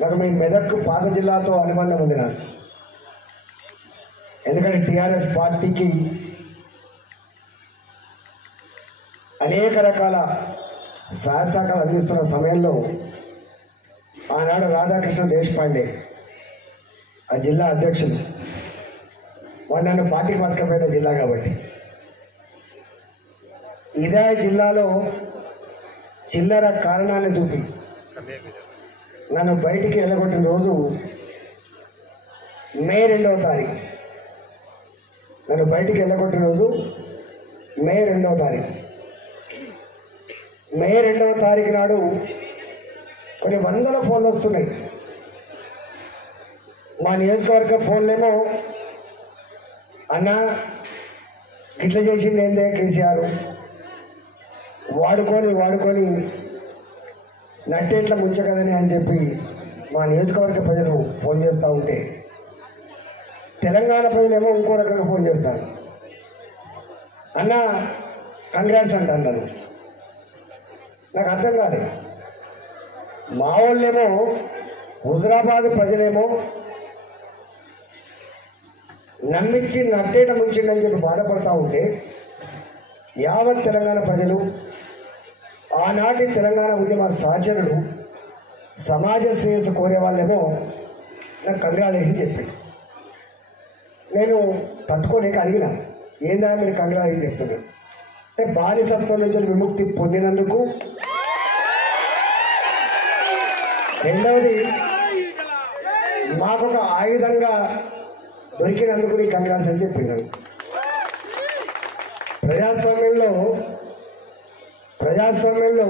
నాకు మీ మెదక్ పాత జిల్లాతో అనుబంధం ఉంది నాకు. ఎందుకంటే టీఆర్ఎస్ పార్టీకి అనేక రకాల సహాయశాఖలు అందిస్తున్న సమయంలో ఆనాడు రాధాకృష్ణ దేశపాండే ఆ జిల్లా అధ్యక్షులు, వాళ్ళు నన్ను పార్టీకి పట్టుకపోయిన జిల్లా కాబట్టి ఇదే జిల్లాలో చిల్లర కారణాన్ని చూపి నన్ను బయటికి వెళ్ళగొట్టిన రోజు మే 2వ తారీఖు. నన్ను బయటికి వెళ్ళగొట్టిన రోజు మే 2వ తారీఖు. మే 2వ తారీఖు నాడు కొన్ని వందల ఫోన్లు వస్తున్నాయి. మా నియోజకవర్గ ఫోన్లేమో, అన్న ఇట్లా చేసింది ఏందే కేసీఆర్, వాడుకొని నట్టేట్లా ముంచకదని అని చెప్పి మా నియోజకవర్గ ప్రజలు ఫోన్ చేస్తూ ఉంటే, తెలంగాణ ప్రజలేమో ఇంకో రకంగా ఫోన్ చేస్తారు. అన్న కంగ్రాట్స్ అంటాను. నన్ను నాకు అర్థం కాలేదు. మా వాళ్ళేమో హుజరాబాద్ ప్రజలేమో నమ్మించి నట్టేట ముంచిండని చెప్పి బాధపడతా ఉంటే, యావత్ తెలంగాణ ప్రజలు, ఆనాటి తెలంగాణ ఉద్యమ సహచరులు, సమాజ శ్రేయస్సు కోరే వాళ్ళేమో నాకు కంగ్రాలేషన్ చెప్పాడు. నేను తట్టుకోలేక అడిగిన, ఏందా మీరు కంగ్రాలేషన్ చెప్తున్నారు అంటే, బానిసత్వం నుంచి విముక్తి పొందినందుకు, రెండవది మాకొక ఆయుధంగా దొరికినందుకు నీ కంగ్రాట్స్ అని చెప్పినాను. ప్రజాస్వామ్యంలో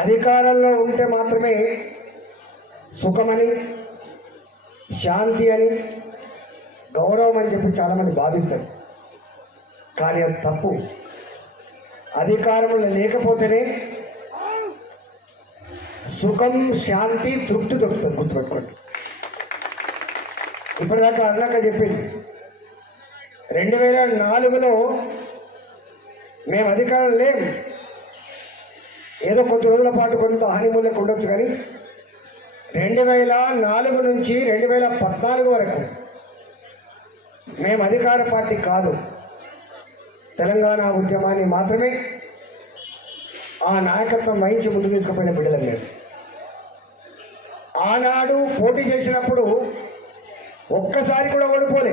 అధికారంలో ఉంటే మాత్రమే సుఖమని, శాంతి అని, గౌరవం అని చెప్పి చాలామంది భావిస్తారు. కానీ అది తప్పు. అధికారంలో లేకపోతేనే సుఖం, శాంతి, తృప్తి దొరుకుతుంది. గుర్తుపెట్టుకోండి. ఇప్పటిదాకా అన్నాక చెప్పింది, 2004లో మేము అధికారం లేము, ఏదో కొద్ది రోజుల పాటు కొంత హానిమూల్యకు ఉండొచ్చు, కానీ 2004 నుంచి 2014 వరకు మేము అధికార పార్టీ కాదు, తెలంగాణ ఉద్యమాన్ని మాత్రమే ఆ నాయకత్వం వహించి ముందు తీసుకుపోయిన బిడ్డలం మేము. ఆనాడు పోటీ చేసినప్పుడు ఒక్కసారి కూడా ఓడిపోలే,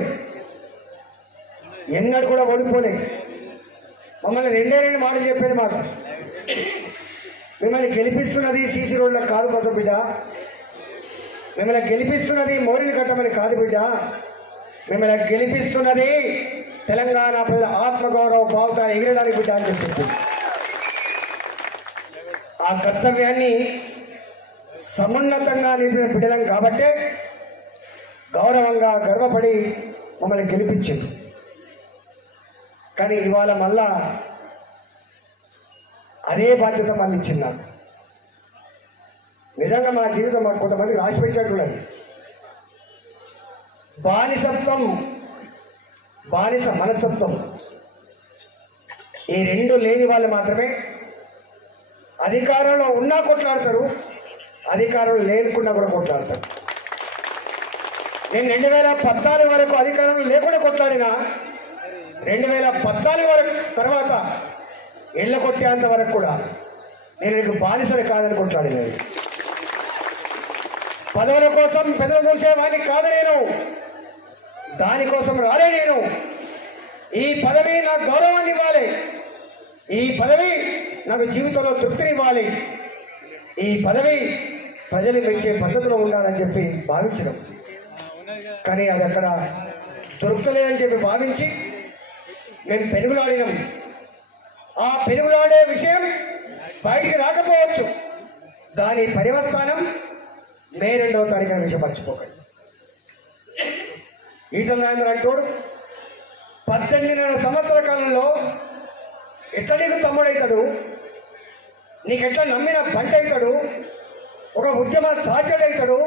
ఎన్నడూ కూడా ఓడిపోలే. మమ్మల్ని రెండే మాటలు చెప్పేది మాట, మిమ్మల్ని గెలిపిస్తున్నది సీసీ రోడ్లకు కాదు కోసం బిడ్డ, మిమ్మల్ని గెలిపిస్తున్నది మోరీలు కట్టమని కాదు బిడ్డ, మిమ్మల్ని గెలిపిస్తున్నది తెలంగాణ ప్రజల ఆత్మగౌరవ భావతాన్ని ఎగిరడానికి బిడ్డ అని చెప్పింది. ఆ కర్తవ్యాన్ని సమున్నతంగా నిలిపిన బిడ్డలం కాబట్టే గౌరవంగా గర్వపడి మమ్మల్ని గెలిపించింది. కానీ ఇవాళ మళ్ళా అదే బాధ్యత మళ్ళీ ఇచ్చింది నాకు. నిజంగా మా జీవితం మాకు కొంతమంది రాసి పెట్టినట్టున్నది. బానిస మనస్తత్వం, ఈ రెండు లేని వాళ్ళు మాత్రమే అధికారంలో ఉన్నా కొట్లాడతారు, అధికారం లేకుండా కూడా కొట్లాడతారు. నేను 2014 వరకు అధికారంలో లేకుండా కొట్లాడినా, 2014 వరకు తర్వాత ఇళ్ళ కొట్టేంత వరకు కూడా నేను నీకు బానిసని కాదని కొట్లాడినాను. పదవుల కోసం పెదవులు మూసేవాడిని కాదు నేను, దానికోసం రాలే నేను. ఈ పదవి నాకు గౌరవాన్ని ఇవ్వాలి, ఈ పదవి నాకు జీవితంలో తృప్తినివ్వాలి, ఈ పదవి ప్రజలు మెచ్చే పద్ధతిలో ఉండాలని చెప్పి భావించడం. కానీ అది అక్కడ దొరుకుతలేదని చెప్పి భావించి మేము పెనుగులాడినాం. ఆ పెనుగులాడే విషయం బయటికి రాకపోవచ్చు, దాని పర్యవస్థానం మే 2వ తారీఖున విషయం మర్చిపోకండి. ఈటల రాజేందర్ అంటోడు 18 సంవత్సరాల కాలంలో ఎట్లా నీకు తమ్ముడవుతాడు, నీకెట్లా నమ్మిన బంట అవుతాడు, ఒక ఉద్యమ సహచరుడు అవుతాడు,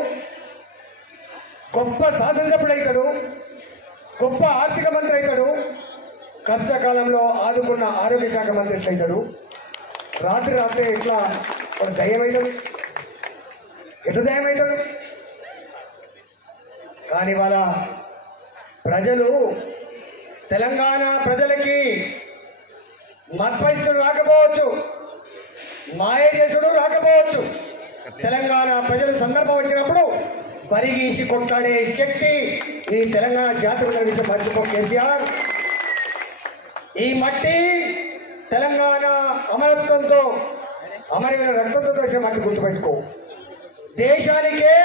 గొప్ప శాసనసభ్యుడు అవుతాడు, గొప్ప ఆర్థిక మంత్రి అవుతాడు, కష్టకాలంలో ఆదుకున్న ఆరోగ్య శాఖ మంత్రి ఎట్లయితాడు, రాత్రి ఎట్లా ఒక దయ్యమైనడు. ఎట్లా దయమవుతాడు? కానీ వాళ్ళ ప్రజలు తెలంగాణ ప్రజలకి మత్పైత్యుడు రాకపోవచ్చు, మాయ చేసుడు రాకపోవచ్చు. తెలంగాణ ప్రజలు సందర్భం వచ్చినప్పుడు పరిగీసి కొట్లాడే శక్తి ఈ తెలంగాణ జాతి ఉన్న విషయం మర్చిపో కేసీఆర్. ఈ మట్టి తెలంగాణ అమరత్వంతో అమరమైన రక్తంతో చేసిన మట్టి గుర్తుపెట్టుకో. దేశానికే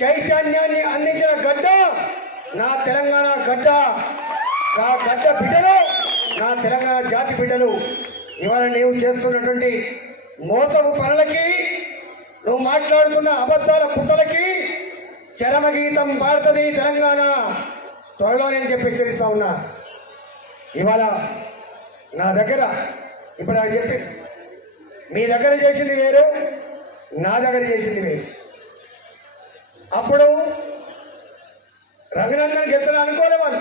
చైతన్యాన్ని అందించిన గడ్డ నా తెలంగాణ గడ్డ. నా గడ్డ బిడ్డలు, నా తెలంగాణ జాతి బిడ్డలు. ఇవాళ నీవు చేస్తున్నటువంటి మోసపు పనులకి, నువ్వు మాట్లాడుతున్న అబద్ధాల పుట్టలకి చరమగీతం పాడుతుంది తెలంగాణ. త్వరలో నేను చెప్పి హెచ్చరిస్తా ఉన్నా. ఇవాళ నా దగ్గర ఇప్పుడు నాకు చెప్పి మీ దగ్గర చేసింది వేరు, నా దగ్గర చేసింది వేరు. అప్పుడు రఘునందన్ గెలుతున్నా అనుకోలే వాళ్ళు.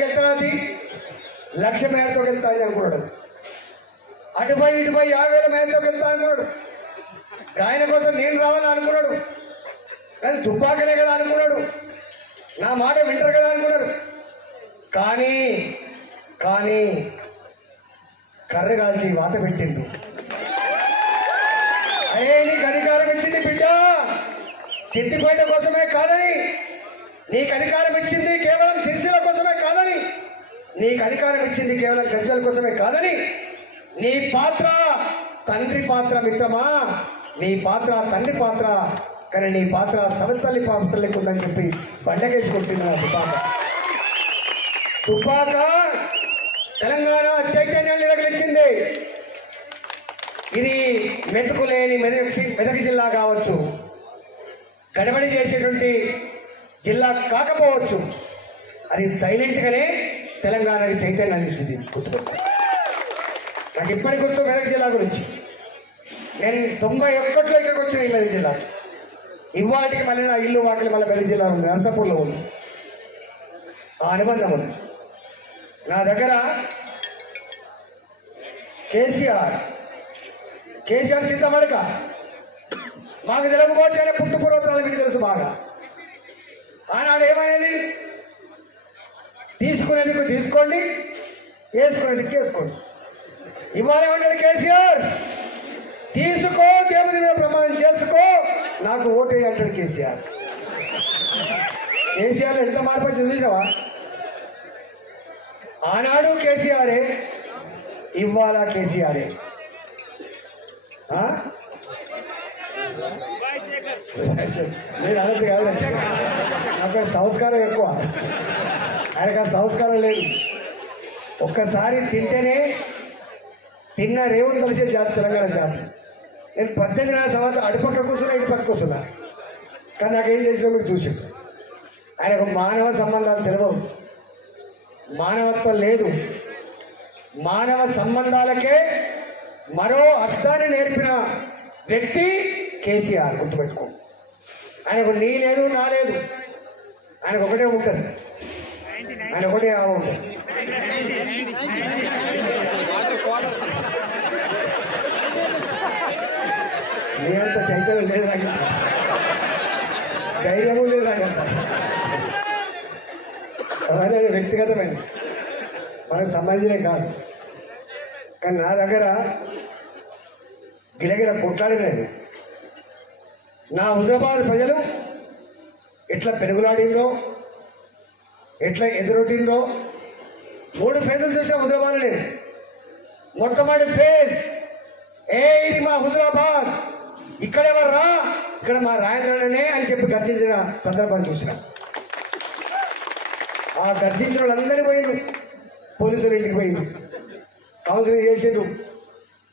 గెలుతున్నది 1,00,000 మేరతో గెలుతా అని అనుకున్నాడు. అటుపై ఇటుపై 50,000 మేరతో గెలుతా అనుకున్నాడు. ఆయన కోసం నేను రావాలని అనుకున్నాడు. అది దుబ్బాకలే కదా అనుకున్నాడు. నా మాట వింటారు కదా అనుకున్నాడు. కానీ కానీ కర్ర కాల్చి వాత పెట్టిండు. అరే నీకు అధికారం ఇచ్చింది బిడ్డ సిద్దిపేట కోసమే కాదని, నీకు అధికారం ఇచ్చింది కేవలం సిరిసిల్ల కోసమే కాదని, నీకు అధికారం ఇచ్చింది కేవలం గజ్వేల్ కోసమే కాదని, నీ పాత్ర తండ్రి పాత్ర మిత్రమా, నీ పాత్ర తండ్రి పాత్ర, కానీ నీ పాత్ర సవతల్లి పాత్రలకు ఉందని చెప్పి బండకేసి కొట్టింది నా తుపాక తెలంగాణ చైతన్యాన్ని రగిలించింది. ఇది మెతుకులేని మెదక్ జిల్లా కావచ్చు, గడబడి చేసేటువంటి జిల్లా కాకపోవచ్చు, అది సైలెంట్గానే తెలంగాణకి చైతన్యం అందించింది. గుర్తుపెట్టు. నాకు ఇప్పటి గుర్తు మెదక్ జిల్లా గురించి. నేను 91లో ఇక్కడికి వచ్చిన ఈ మెదక్ జిల్లా. ఇవాటికి మళ్ళీ నా ఇల్లు వాకిలి మళ్ళీ మెదక్ జిల్లా ఉంది, నర్సాపూర్లో ఉంది. ఆ అనుబంధం ఉంది నా దగ్గర. కేసీఆర్ చింతమడక మాకు తెలియకపోవచ్చు అనే పుట్టు పూర్వోత్తరాలు మీకు తెలుసు బాగా. ఆనాడు ఏమనేది, తీసుకునేందుకు తీసుకోండి, వేసుకునేందుకు వేసుకోండి. ఇవాళ ఏమన్నాడు కేసీఆర్, తీసుకో దేవుని మీద ప్రమాణం చేసుకో, నాకు ఓటు వేయి అంటాడు కేసీఆర్. కేసీఆర్ ఎంత మార్పు చూసావా? ఆనాడు కేసీఆరే, ఇవాళ కేసీఆరే. నేను అన్నది కాదు, నాకు సంస్కారం ఎక్కువ, ఆయనకు ఆ సంస్కారం లేదు. ఒక్కసారి తింటేనే తిన్న రేవుని కలిసే జాతి తెలంగాణ జాతి. నేను 18 సంవత్సరాలు అటుపక్క కూర్చున్నా ఇటుపక్క కూర్చున్నా, కానీ నాకేం చేసినా మీరు చూసి. ఆయనకు మానవ సంబంధాలు తెలియవు, మానవత్వం లేదు. మానవ సంబంధాలకే మరో అర్థాన్ని నేర్పిన వ్యక్తి కేసీఆర్. గుర్తుపెట్టుకో. ఆయనకు నీ లేదు నా లేదు, ఆయనకు ఒకటే ఉంటుంది, ఆయన ఒకటే ఆవ ఉంటుంది. నీ అంత చైతన్యం లేదు నాకు, ధైర్యము లేదు నాకంత. అవన్నీ వ్యక్తిగతమైన మనకు సంబంధించినవి కాదు. కానీ నా దగ్గర గిలగిల కొట్లాడినది. నా హుజరాబాద్ ప్రజలు ఎట్లా పెరుగులాడిండ్రో, ఎట్లా ఎదురొట్టిండ్రో 3 ఫేజులు చూసిన హుజరాబాద్. నేను మొట్టమొదటి ఫేజ్, ఇది మా హుజరాబాద్, ఇక్కడెవర్రా, ఇక్కడ మా రాయంద్రనే అని చెప్పి గర్జించిన సందర్భం చూసిన. ఆ గర్జించిన వాళ్ళందరినీ పోయిండు, పోలీసులు ఇంటికి పోయిండు, కౌన్సిలింగ్ చేసిండు,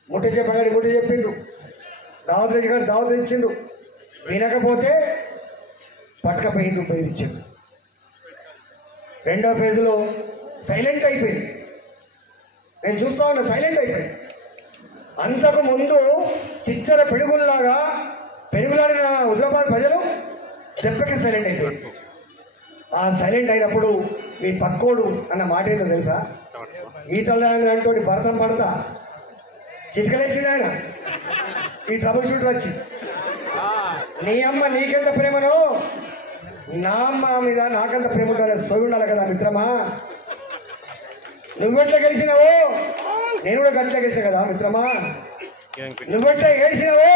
ముట్ట చెప్పగాడి ముట్ట చెప్పిండు, దావత్ తెచ్చిగాడు దావత్ ఇచ్చిండు, వినకపోతే పట్టుకపోయిండు, ఉపయోగించిండు. రెండో ఫేజ్లో సైలెంట్ అయిపోయింది. నేను చూస్తా ఉన్నా, సైలెంట్ అయిపోయింది. అంతకు ముందు చిచ్చర పెరుగుల్లాగా పెరుగులాడిన హుజరాబాద్ ప్రజలు దెబ్బకి సైలెంట్ అయిపోయింది. ఆ సైలెంట్ అయినప్పుడు మీ పక్కోడు అన్న మాట ఏంటో తెలుసా? ఈతలు అంటోటి భరతం పడతా చిటికలేసిండు ఆయన, ఈ ట్రబుల్ షూటర్ వచ్చి నీ అమ్మ నీకెంత ప్రేమనో నా అమ్మ మీద నాకెంత ప్రేమ ఉండాలి సోయి ఉండాలి కదా మిత్రమా. నువ్వెట్లా గెలిచినావో నేను కూడా గట్టిగా గెలిచా కదా మిత్రమా. నువ్వెట్లా ఏడ్చినావో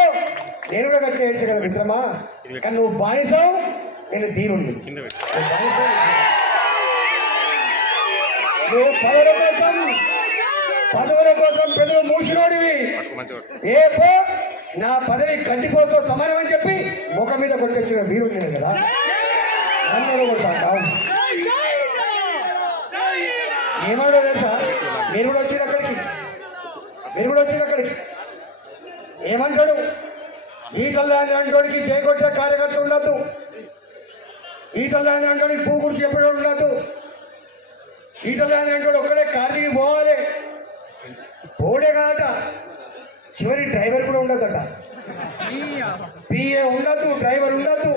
నేను కూడా గట్టిగా ఏడ్చా కదా మిత్రమా. కానీ నువ్వు బానిసావు, నేను దీనుండి. నువ్వు పదవుల కోసం పెదవులు మూసినోడివి. ఏ పో నా పదవి గడ్డిపోతో సమానం అని చెప్పి ముఖం మీద కొట్టొచ్చిన వీరుడు నేను కదా. నన్ను కొడతా ఏమన్నా తెలుసా? మీరు కూడా వచ్చిన అక్కడికి ఏమంటాడు? ఈ తల్లాంధ్ర అంటోడికి చేయగొట్టే కార్యకర్త ఉండద్దు, ఈ తల్లాంధ్ర అంటోడికి పువ్వు గురించి చెప్పడం ఉండద్దు, ఈ తల్లాంధ్ర అంటోడు ఒక్కడే కార్తీకి పోవాలి. పోడే కాట చివరి డ్రైవర్ కూడా ఉండదట. పిఏ ఉండద్దు, డ్రైవర్ ఉండద్దు,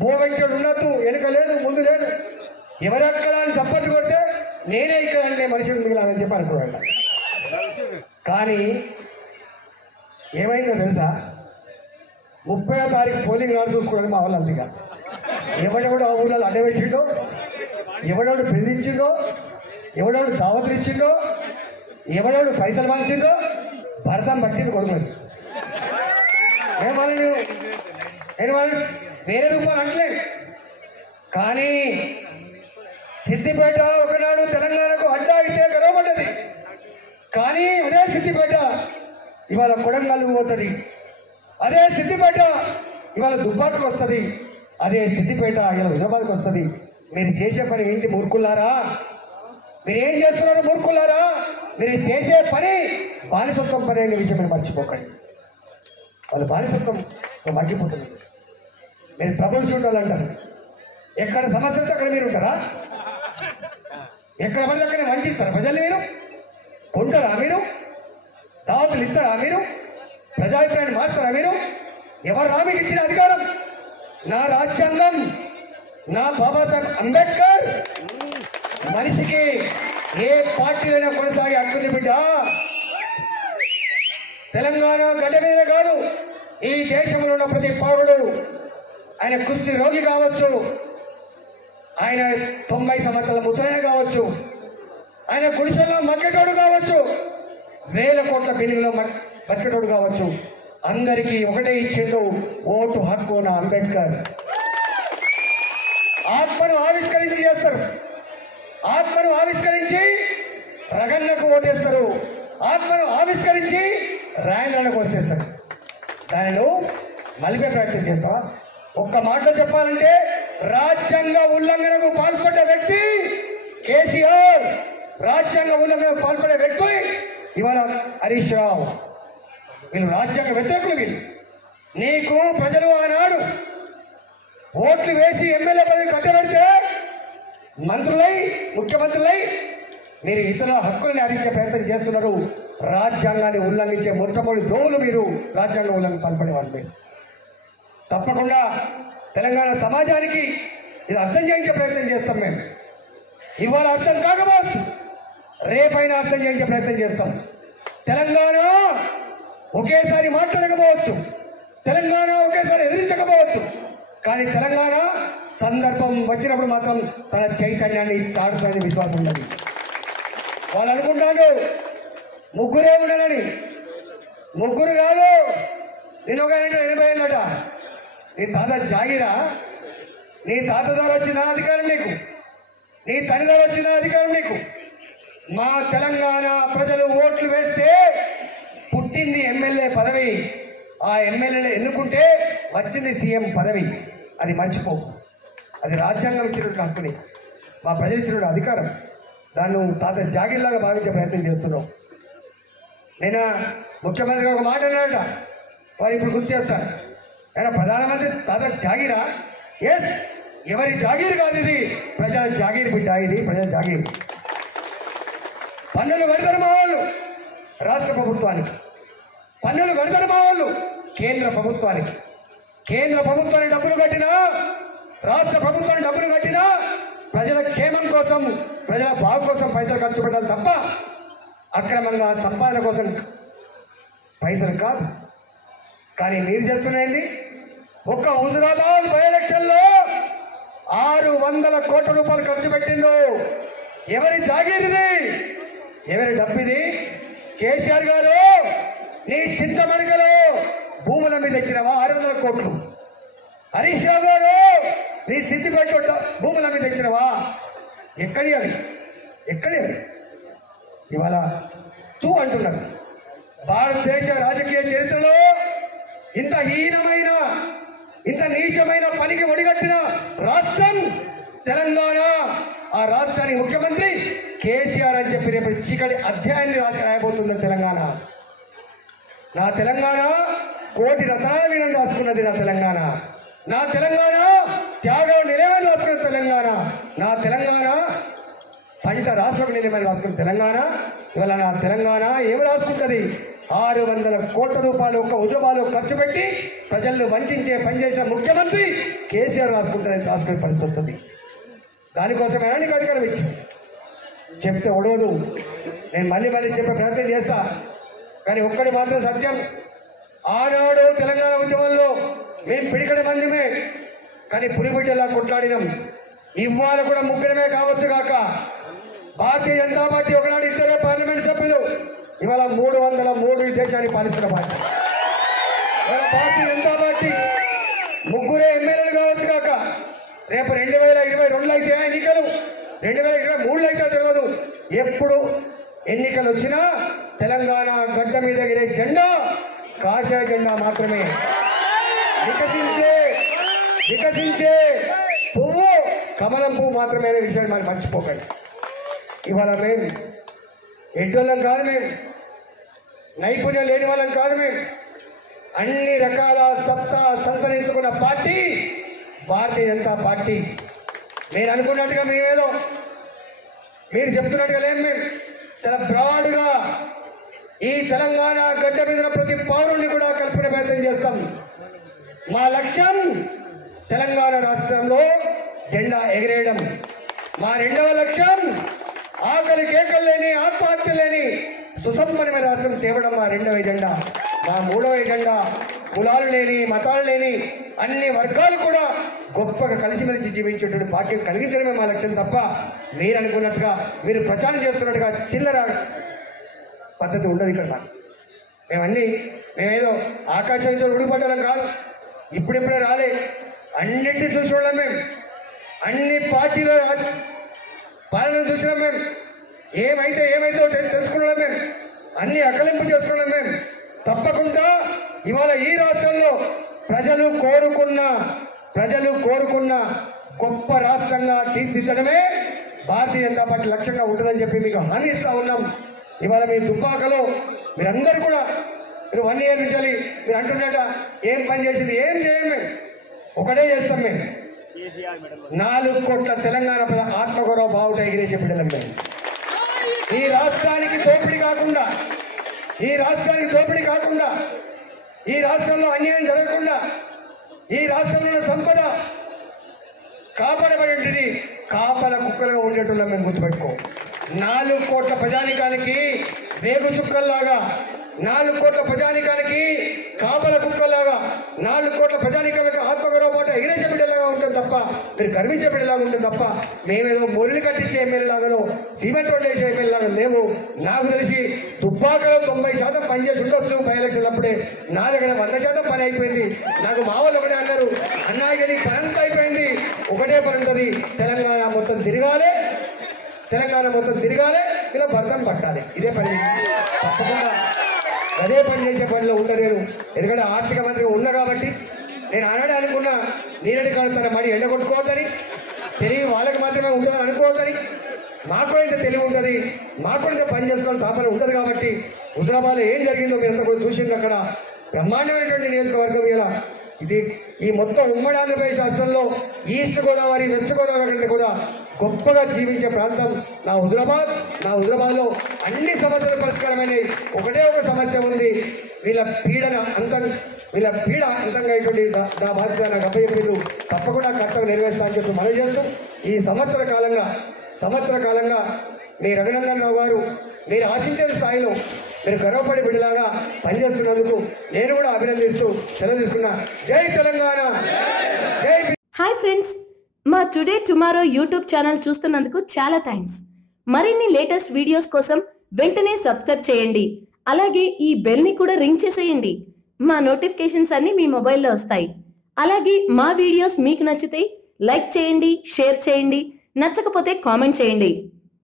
బోగంటాడు ఉండద్దు, వెనుక లేదు ముందు లేదు. ఎవరెక్కడ అని సపోర్ట్ కొడితే నేనే ఇక్కడ అంటే మనిషిని మిగిలాలని చెప్పి అనుకున్నాడు. కానీ ఏమైందో తెలుసా? 30వ తారీఖు పోలింగ్ నాడు చూసుకోవడం మా వాళ్ళు అంతగా ఎవడెవడు ఆ ఊళ్ళో అడ్డబెట్టిండో, ఎవడెవడు బెదిరించిండో, ఎవడెవడు దావతులు ఇచ్చిండో, ఎవడెవడు పైసలు పంచిండో భరతం పట్టింది కొడుకుని. నేను వాళ్ళు వేరే రూపాయలు అంటలేదు. కానీ సిద్దిపేట ఒకనాడు తెలంగాణకు అడ్డా అయితే గర్వపడ్డది. కానీ అదే సిద్దిపేట ఇవాళ కొడంగల్లుకు పోతుంది, అదే సిద్దిపేట ఇవాళ దుబ్బాకు వస్తుంది, అదే సిద్దిపేట ఇలా హుజరాబాద్కి వస్తుంది. మీరు చేసే పని ఏంటి మూర్ఖులారా? మీరు ఏం చేస్తున్నారు మూర్ఖులారా? మీరు చేసే పని బానిసత్వం పని అనే విషయం మీరు మర్చిపోకండి. వాళ్ళు బానిసత్వం మగ్గిపోతుంది. మీరు ప్రభుత్వ చూడాలంటారు. ఎక్కడ సమస్య వస్తే అక్కడ మీరు ఉంటారా? ఎక్కడ పడితే అక్కడ వంచిస్తారా ప్రజల్ని? మీరు కొంటారా? మీరు దావతులు ఇస్తారా? మీరు ప్రజాభిప్రాయాన్ని మార్స్తారా? మీరు ఎవరు రా మీకు ఇచ్చిన అధికారం? నా రాజ్యాంగం, నా బాబాసాహెబ్ అంబేద్కర్ మనిషికి ఏ పార్టీలైనా కొనసాగే హక్కుంది బిడ్డ. తెలంగాణ గడ్డ మీద కాదు, ఈ దేశంలో ఉన్న ప్రతి పౌరుడు, ఆయన కుస్తీ రోగి కావచ్చు, ఆయన 90 సంవత్సరాల ముసలైన కావచ్చు, ఆయన గుడిసెల్లో మగ్గటోడు కావచ్చు, 1000 కోట్ల బిల్లులో బతికేటోడు కావచ్చు, అందరికీ ఒకటే ఇచ్చిండు ఓటు హక్కు నా అంబేద్కర్. ఆత్మను ఆవిష్కరించి చేస్తారు, ఆత్మను ఆవిష్కరించి రగన్నకు ఓటేస్తారు, ఆత్మను ఆవిష్కరించి రాయంద్రానికి వచ్చేస్తారు. దానిలో మలిపే ప్రయత్నం చేస్తావా? ఒక్క మాటలో చెప్పాలంటే రాజ్యాంగ ఉల్లంఘనకు పాల్పడ్డ వ్యక్తి కేసీఆర్, రాజ్యాంగ ఉల్లంఘనకు పాల్పడే వ్యక్తి ఇవాళ హరీష్ రావు. వీళ్ళు రాజ్యాంగ వ్యతిరేకులు. వీళ్ళు నీకు ప్రజలు ఆనాడు ఓట్లు వేసి ఎమ్మెల్యే పదవి కట్టబెడితే మంత్రులై ముఖ్యమంత్రులై మీరు ఇతర హక్కులను హరించే ప్రయత్నం చేస్తున్నారు. రాజ్యాంగాన్ని ఉల్లంఘించే మొట్టమొదటి ద్రోహులు మీరు. రాజ్యాంగ ఉల్లంఘన పాల్పడేవాళ్ళు మీరు. తప్పకుండా తెలంగాణ సమాజానికి ఇది అర్థం చేయించే ప్రయత్నం చేస్తాం మేము. ఇవాళ అర్థం కాకపోవచ్చు, రేపైనా అర్థం చేయించే ప్రయత్నం చేస్తాం. తెలంగాణ ఒకేసారి మాట్లాడకపోవచ్చు, తెలంగాణ ఒకేసారి ఎదిరించకపోవచ్చు, కానీ తెలంగాణ సందర్భం వచ్చినప్పుడు మాత్రం తన చైతన్యాన్ని చాటుకునే విశ్వాసం ఉన్నది. వాళ్ళు అనుకుంటారు ముగ్గురే ఉండాలని. ముగ్గురు కాదు, నేను ఒక 80 ఏళ్ళట. నీ తాత జాగిరా, నీ తాత ద్వారా వచ్చిన అధికారం నీకు, నీ తండ్రి ద్వారా వచ్చిన అధికారం నీకు. మా తెలంగాణ ప్రజలు ఓట్లు వేస్తే పుట్టింది ఎమ్మెల్యే పదవి, ఆ ఎమ్మెల్యేలు ఎన్నుకుంటే వచ్చింది సీఎం పదవి. అది మర్చిపో. అది రాజ్యాంగం ఇచ్చినట్టు హక్కుని, మా ప్రజలు ఇచ్చినట్టు అధికారం. దాన్ని తాత జాగిర్లాగా భావించే ప్రయత్నం చేస్తున్నాం. నేను ముఖ్యమంత్రి ఒక మాట అన్నాడట, వారు ఇప్పుడు గుర్తు చేస్తారు. అయినా ప్రధానమంత్రి తాత జాగిరా? ఎస్, ఎవరి జాగీర్ కాదు ఇది, ప్రజల జాగీర్ బిడ్డ. ఇది ప్రజల జాగీర్. పన్నులు కడతారు మా వాళ్ళు రాష్ట్ర ప్రభుత్వానికి, పన్నులు కడతారు మా వాళ్ళు కేంద్ర ప్రభుత్వానికి. కేంద్ర ప్రభుత్వానికి డబ్బులు కట్టినా, రాష్ట్ర ప్రభుత్వానికి డబ్బులు కట్టినా ప్రజల క్షేమం కోసం, ప్రజల బాగు కోసం పైసలు ఖర్చు పెట్టాలి తప్ప అక్రమంగా సంపాదన కోసం పైసలు కాదు. కానీ మీరు చేస్తున్నది ఒక్క హుజురాబాద్ బై ఎలక్షన్లో 600 కోట్ల రూపాయలు ఖర్చు పెట్టిండు. ఎవరి జాగీరిది? ఎవరి డబ్బిది? కేసీఆర్ గారు నీ చింతమణికలో భూముల మీద ఇచ్చినవా 600 కోట్లు? హరీష్ రావు గారు నీ సిద్దిపేట భూముల మీద ఇచ్చినవా? ఎక్కడి అవి? ఇవాళ తూ అంటున్నారు. భారతదేశ రాజకీయ చరిత్రలో ఇంత హీనమైన, ఇంత నీచమైన పనికి ఒడిగట్టిన రాష్ట్రం తెలంగాణ. ఆ రాష్ట్రానికి ముఖ్యమంత్రి కేసీఆర్ అని చెప్పి రేపు చీకటి అధ్యాయాన్ని రాయబోతుంది తెలంగాణ. నా తెలంగాణ కోటి రత్నాల వీణని రాసుకున్నది నా తెలంగాణ. నా తెలంగాణ త్యాగం నిలయమని రాసుకున్న తెలంగాణ. నా తెలంగాణ పంట రాష్ట్రం నిలయమని రాసుకున్న తెలంగాణ. ఇవాళ నా తెలంగాణ ఏమి రాసుకుంటుంది? 600 కోట్ల రూపాయలు ఒక్క ఉద్యమాలు ఖర్చు పెట్టి ప్రజలను వంచే పనిచేసిన ముఖ్యమంత్రి కేసీఆర్ రాసుకునే పరిస్థితి. దానికోసమే నీకు అధికారం ఇచ్చింది. చెప్తే ఒడవదు. నేను మళ్ళీ చెప్పే ప్రయత్నం చేస్తా. కానీ ఒక్కటి మాత్రం సత్యం, ఆనాడు తెలంగాణ ఉద్యమంలో మేము పిడికడి మందిమే, కానీ పులిబిడ్డలా కొట్లాడినాం. ఇవాళ కూడా ముగ్గురమే కావచ్చు కాక. భారతీయ జనతా పార్టీ ఒకనాడు 2 పార్లమెంట్ సభ్యులు, ఇవాళ 303 ఈ దేశాన్ని పాలిస్తున్న పార్టీ. ఇవాళ భారతీయ జనతా పార్టీ ముగ్గురే ఎమ్మెల్యేలు కావచ్చు కాక. రేపు 2022 అయితే ఎన్నికలు, 2023 అయితే తెలియదు. ఎప్పుడు ఎన్నికలు వచ్చినా తెలంగాణ గడ్డ మీద ఎగిరే జెండా కాషాయ జెండా మాత్రమే. వికసించే పువ్వు కమలం పువ్వు మాత్రమే అనే విషయాన్ని మనం మర్చిపోకండి. ఇవాళ మేము ఎడ్డోళ్ళం కాదు, మేము నైపుణ్యం లేని వాళ్ళం కాదు, మేము అన్ని రకాల సత్తా సంతరించుకున్న పార్టీ భారతీయ జనతా పార్టీ. మీరు అనుకున్నట్టుగా మేమేదో మీరు చెప్తున్నట్టుగా లేము. మేము చాలా బ్రాడ్గా ఈ తెలంగాణ గడ్డ మీద ప్రతి పౌరుణ్ణి కూడా కల్పన ప్రయత్నం చేస్తాం. మా లక్ష్యం తెలంగాణ రాష్ట్రంలో జెండా ఎగిరేయడం. మా 2వ లక్ష్యం ఆకలి కేకలు లేని, ఆత్మహత్య లేని సుసంపన్నమైన రాష్ట్రం తేవడం మా 2వ ఎజెండా. మా 3వ ఎజెండా కులాలు లేని, మతాలు లేని అన్ని వర్గాలు కూడా గొప్పగా కలిసిమెలిసి జీవించేటువంటి భాగ్యం కలిగించడమే మా లక్ష్యం తప్ప మీరు అనుకున్నట్టుగా, మీరు ప్రచారం చేస్తున్నట్టుగా చిల్లర పద్ధతి ఉండదు ఇక్కడ. మేమేదో ఆకాశంతో ఉడిపడ్డం కాదు, ఇప్పుడిప్పుడే రాలే. అన్నింటినీ చూసి చూడలేం మేము. అన్ని పార్టీల పాలన చూసినాం మేము. ఏమైతే తెలుసుకున్నాం మేము. అన్ని అకలింపు చేసుకున్నాం మేము. తప్పకుండా ఇవాళ ఈ రాష్ట్రంలో ప్రజలు కోరుకున్న గొప్ప రాష్ట్రంగా తీర్చిదిద్దడమే భారతీయ జనతా పార్టీ లక్ష్యంగా ఉంటుందని చెప్పి మీకు హామీ ఇస్తా ఉన్నాం. ఇవాళ మీ దుబ్బాకలో మీరందరూ కూడా మీరు 1 ఇయర్ నుంచి మీరు అంటున్నట ఏం పని చేసింది? ఏం చేయం మేము, ఒకటే చేస్తాం మేము. 4 కోట్ల తెలంగాణ ప్రజల ఆత్మగౌరవ బావుట ఎగిరేసే బిడ్డలం మేము. ఈ రాష్ట్రానికి దోపిడీ కాకుండా, ఈ రాష్ట్రంలో అన్యాయం జరగకుండా, ఈ రాష్ట్రంలో సంపద కాపాడబడి కాపల కుక్కలుగా ఉండేటోళ్ళం మేము గుర్తుపెట్టుకో. 4 కోట్ల ప్రజానికానికి వేగు చుక్కల్లాగా, 4 కోట్ల ప్రజానికానికి కాపల కుక్కలాగా, 4 కోట్ల ప్రజానికానికి ఆత్మగౌరవ పాట ఎగిరేసే బిడ్డలాగా ఉంటుంది తప్ప, మీరు గర్వించే బిడ్డలాగా ఉంటుంది తప్ప మేమేదో మొరలు కట్టించే ఎమ్మెల్యేలాగానో సిమెంట్ రోడ్లు వేసే ఎమ్మెల్యేలాగా లేవు. నాకు తెలిసి దుబ్బాకలో 90% పనిచేసి ఉండొచ్చు. బై ఎలక్షన్ అప్పుడే నా దగ్గర 100% పని అయిపోయింది. నాకు మా వాళ్ళు ఒకటే అన్నారు, అన్నాగిరి పని అంతా అయిపోయింది, ఒకటే పని ఉంటుంది, తెలంగాణ మొత్తం తిరగాలి, ఇలా భర్తం పట్టాలి. ఇదే పని. తప్పకుండా అదే పని చేసే పనిలో ఉండలేను. ఎందుకంటే ఆర్థిక మంత్రిగా ఉన్నా కాబట్టి నేను ఆనాడే అనుకున్నా, నీరడి కడుతున్న మడి ఎండగొట్టుకోవద్దని, తెలివి వాళ్ళకి మాత్రమే ఉంటుందని అనుకోవద్దని. మాకు కూడా ఇంత తెలివి ఉంటుంది, మాకు కూడా ఇంత పని చేసుకోవాలని తాపన ఉంటుంది. కాబట్టి హుజరాబాద్లో ఏం జరిగిందో మీరంతా కూడా చూసింది. అక్కడ బ్రహ్మాండమైనటువంటి నియోజకవర్గం. ఇలా ఇది ఈ మొత్తం ఉమ్మడి ఆంధ్రప్రదేశ్ రాష్ట్రంలో ఈస్ట్ గోదావరి, వెస్ట్ గోదావరి కంటే కూడా గొప్పగా జీవించే ప్రాంతం నా హుజరాబాద్లో అన్ని సమస్యలు పరిష్కారమైనవి. ఒకటే ఒక సమస్య ఉంది, వీళ్ళ పీడ అంతంగా ఇటువంటి నా బాధ్యత నాకు అప్పచెప్పిండు. తప్పకుండా కర్తవ్యం నెరవేర్స్తా అని చెప్పి మనం చేస్తూ ఈ సంవత్సర కాలంగా మీ రఘునందన్ రావు గారు మీరు ఆశించే స్థాయిలో మీరు గర్వపడి బిడ్డలాగా పనిచేస్తున్నందుకు నేను కూడా అభినందిస్తూ సెలవు తీసుకున్నా. జై తెలంగాణ, జై. హాయ్ ఫ్రెండ్స్, మా టుడే టుమారో యూట్యూబ్ ఛానల్ చూస్తున్నందుకు చాలా థ్యాంక్స్. మరిన్ని లేటెస్ట్ వీడియోస్ కోసం వెంటనే సబ్స్క్రైబ్ చేయండి. అలాగే ఈ బెల్ ని కూడా రింగ్ చేసేయండి. మా నోటిఫికేషన్స్ అన్ని మీ మొబైల్లో వస్తాయి. అలాగే మా వీడియోస్ మీకు నచ్చితే లైక్ చేయండి, షేర్ చేయండి, నచ్చకపోతే కామెంట్ చేయండి.